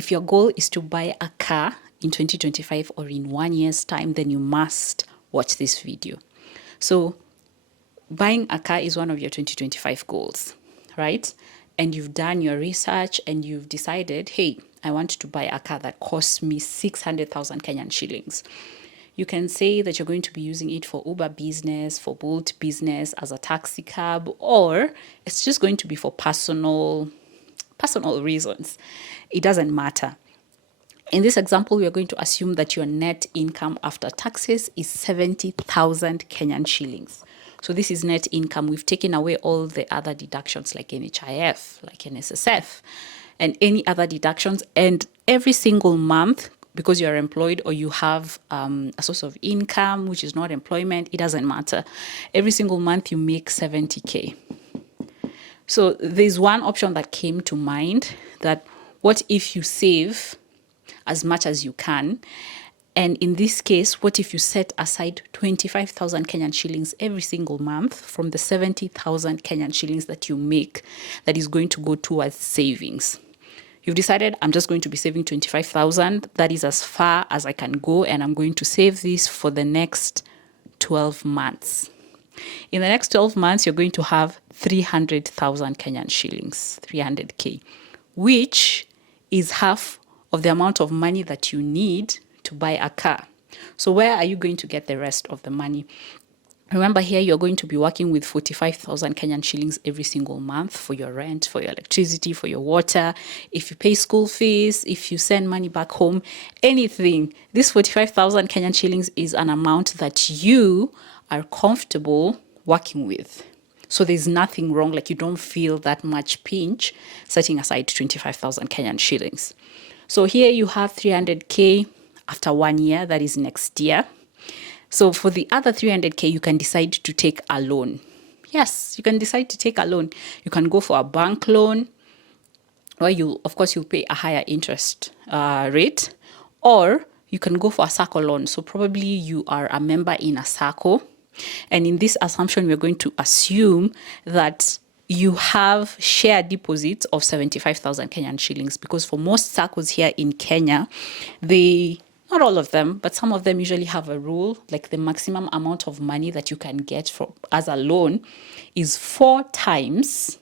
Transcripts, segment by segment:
if your goal is to buy a car in 2025 or in 1 year's time, then you must watch this video. So buying a car is one of your 2025 goals, right? And you've done your research and you've decided, hey, I want to buy a car that costs me 600,000 Kenyan shillings. You can say that you're going to be using it for Uber business, for Bolt business, as a taxi cab, or it's just going to be for personal reasons. It doesn't matter. In this example, we are going to assume that your net income after taxes is 70,000 Kenyan shillings. So this is net income. We've taken away all the other deductions like NHIF, like NSSF, and any other deductions. And every single month, because you're employed or you have a source of income, which is not employment, it doesn't matter. Every single month you make 70K. So there's one option that came to mind, that what if you save as much as you can? And in this case, what if you set aside 25,000 Kenyan shillings every single month from the 70,000 Kenyan shillings that you make that is going to go towards savings? You've decided, I'm just going to be saving 25,000. That is as far as I can go, and I'm going to save this for the next 12 months. In the next 12 months, you're going to have 300,000 Kenyan shillings, 300K, which is half of the amount of money that you need to buy a car. So where are you going to get the rest of the money? Remember, here you're going to be working with 45,000 Kenyan shillings every single month for your rent, for your electricity, for your water. If you pay school fees, if you send money back home, anything, this 45,000 Kenyan shillings is an amount that you are comfortable working with. So there's nothing wrong, like you don't feel that much pinch setting aside 25,000 Kenyan shillings. So here you have 300K after 1 year, that is next year. So for the other 300K, you can decide to take a loan. Yes, you can decide to take a loan. You can go for a bank loan, where you'll pay a higher interest rate, or you can go for a SACCO loan. So probably you are a member in a SACCO. And in this assumption, we're going to assume that you have share deposits of 75,000 Kenyan shillings, because for most SACCOs here in Kenya, not all of them, but some of them usually have a rule, like the maximum amount of money that you can get as a loan is 4 times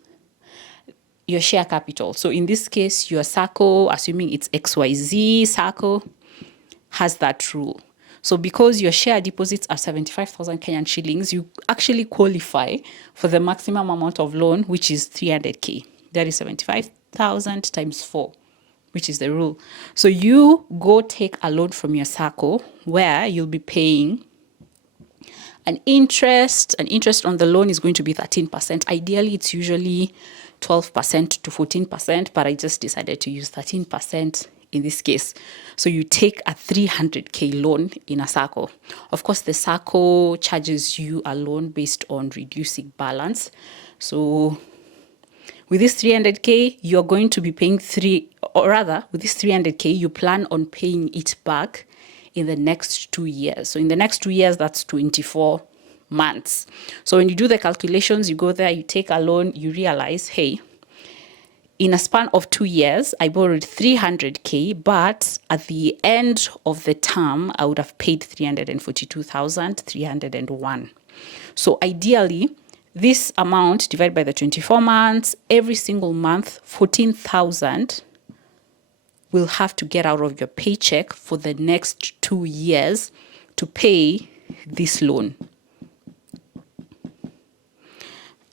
your share capital. So in this case, your SACCO, assuming it's XYZ SACCO, has that rule. So because your share deposits are 75,000 Kenyan shillings, you actually qualify for the maximum amount of loan, which is 300K. That is 75,000 times 4. Which is the rule. So you go take a loan from your SACCO where you'll be paying an interest. An interest on the loan is going to be 13%. Ideally, it's usually 12% to 14%, but I just decided to use 13% in this case. So you take a 300K loan in a SACCO. Of course, the SACCO charges you a loan based on reducing balance. So with this 300K, you're going to be paying with this 300K, you plan on paying it back in the next 2 years. So in the next 2 years, that's 24 months. So when you do the calculations, you go there, you take a loan, you realize, hey, in a span of 2 years, I borrowed 300K, but at the end of the term, I would have paid 342,301. So ideally, this amount divided by the 24 months, every single month, 14,000 will have to get out of your paycheck for the next 2 years to pay this loan.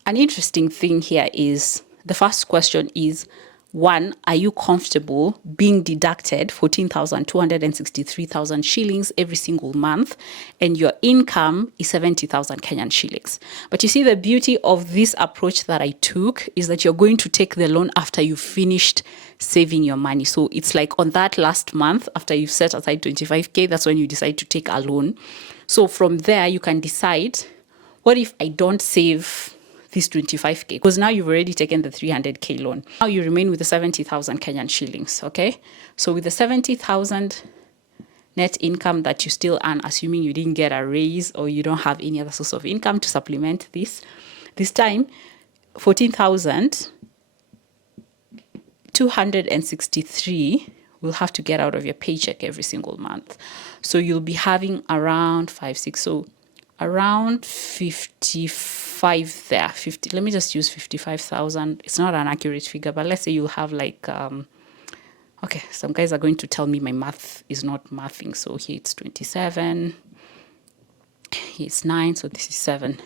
An interesting thing here is, the first question is, 1, are you comfortable being deducted 14,263,000 shillings every single month, and your income is 70,000 Kenyan shillings? But you see, the beauty of this approach that I took is that you're going to take the loan after you've finished saving your money. So it's like on that last month, after you've set aside 25K, that's when you decide to take a loan. So from there, you can decide, what if I don't save this 25K? Because now you've already taken the 300K loan. Now you remain with the 70,000 Kenyan shillings, okay? So with the 70,000 net income that you still earn, assuming you didn't get a raise or you don't have any other source of income to supplement this time, 14,263 will have to get out of your paycheck every single month. So you'll be having around 5, 6, so around 55 there. 50. Let me just use 55,000. It's not an accurate figure, but let's say you'll have like okay, some guys are going to tell me my math is not mathing. So here it's 27, here it's 9, so this is 7.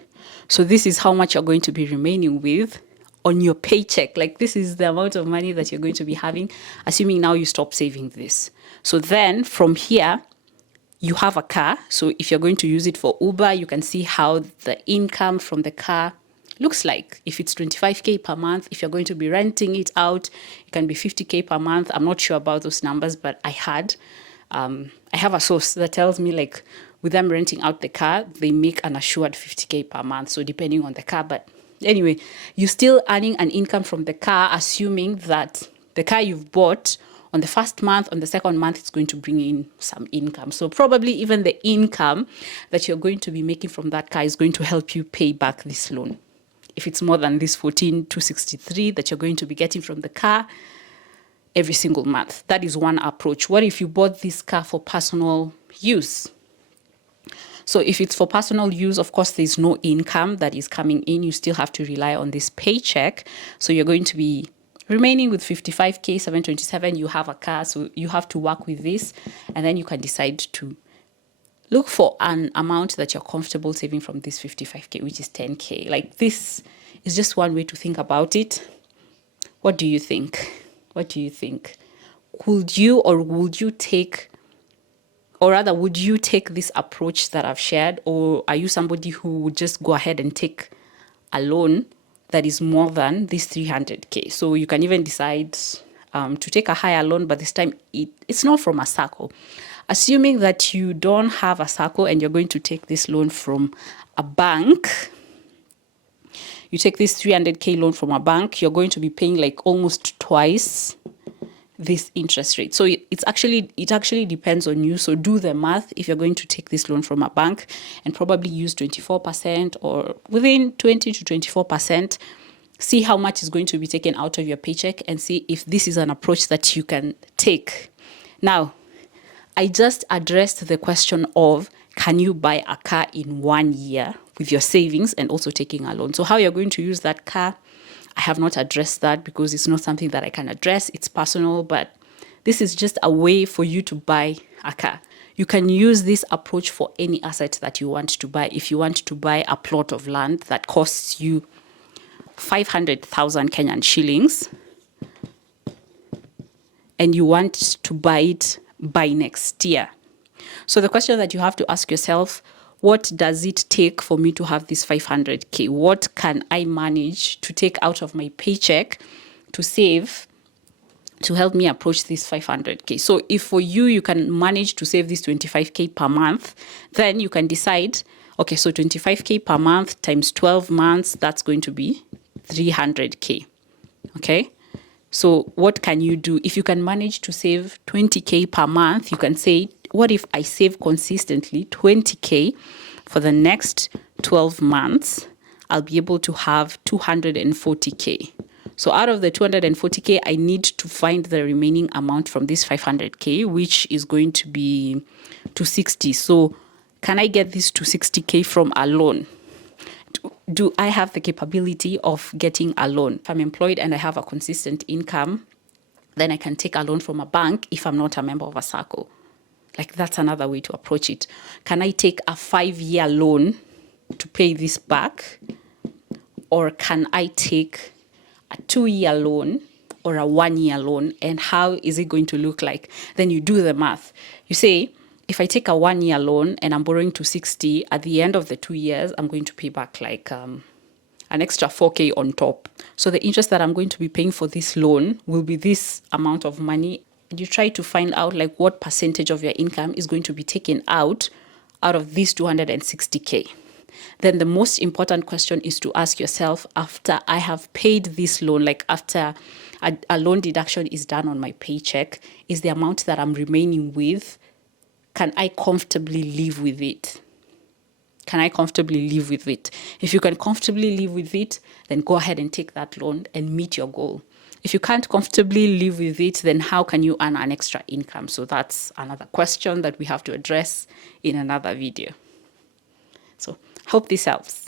So this is how much you're going to be remaining with on your paycheck. Like this is the amount of money that you're going to be having, assuming now you stop saving this. So then from here, you have a car. So if you're going to use it for Uber, you can see how the income from the car looks like. If it's 25K per month, if you're going to be renting it out, it can be 50K per month. I'm not sure about those numbers, but I have a source that tells me like with them renting out the car, they make an assured 50K per month. So depending on the car, but anyway, you're still earning an income from the car, assuming that the car you've bought on the first month, on the second month, it's going to bring in some income. So probably even the income that you're going to be making from that car is going to help you pay back this loan. If it's more than this 14,263 that you're going to be getting from the car every single month. That is one approach. What if you bought this car for personal use? So if it's for personal use, of course, there's no income that is coming in. You still have to rely on this paycheck. So you're going to be remaining with 55K, 727. You have a car, so you have to work with this. And then you can decide to look for an amount that you're comfortable saving from this 55K, which is 10K. Like this is just one way to think about it. What do you think? What do you think? Would you take this approach that I've shared, or are you somebody who would just go ahead and take a loan that is more than this 300K? So you can even decide to take a higher loan, but this time it's not from a SACCO. Assuming that you don't have a SACCO and you're going to take this loan from a bank, you take this 300K loan from a bank, you're going to be paying like almost twice this interest rate. So it actually depends on you. So do the math if you're going to take this loan from a bank and probably use 24% or within 20 to 24%. See how much is going to be taken out of your paycheck and see if this is an approach that you can take. Now, I just addressed the question of, can you buy a car in 1 year with your savings and also taking a loan? So how you're going to use that car, I have not addressed that because it's not something that I can address. It's personal, but this is just a way for you to buy a car. You can use this approach for any asset that you want to buy. If you want to buy a plot of land that costs you 500,000 Kenyan shillings and you want to buy it by next year. So the question that you have to ask yourself, what does it take for me to have this 500K? What can I manage to take out of my paycheck to save to help me approach this 500K? So if for you, you can manage to save this 25K per month, then you can decide, okay, so 25K per month times 12 months, that's going to be 300K, okay? So what can you do? If you can manage to save 20K per month, you can say, what if I save consistently 20K for the next 12 months? I'll be able to have 240K. So out of the 240K, I need to find the remaining amount from this 500K, which is going to be 260. So can I get this 260K from a loan? Do I have the capability of getting a loan? If I'm employed and I have a consistent income, then I can take a loan from a bank if I'm not a member of a SACCO. Like that's another way to approach it. Can I take a 5-year loan to pay this back? Or can I take a 2-year loan or a 1-year loan? And how is it going to look like? Then you do the math. You say, if I take a 1-year loan and I'm borrowing 260, at the end of the 2 years, I'm going to pay back like an extra 4K on top. So the interest that I'm going to be paying for this loan will be this amount of money. And you try to find out like what percentage of your income is going to be taken out of this 260K. Then the most important question is to ask yourself, after I have paid this loan, like after a loan deduction is done on my paycheck, is the amount that I'm remaining with, can I comfortably live with it? Can I comfortably live with it? If you can comfortably live with it, then go ahead and take that loan and meet your goal. If you can't comfortably live with it, then how can you earn an extra income? So that's another question that we have to address in another video. So hope this helps.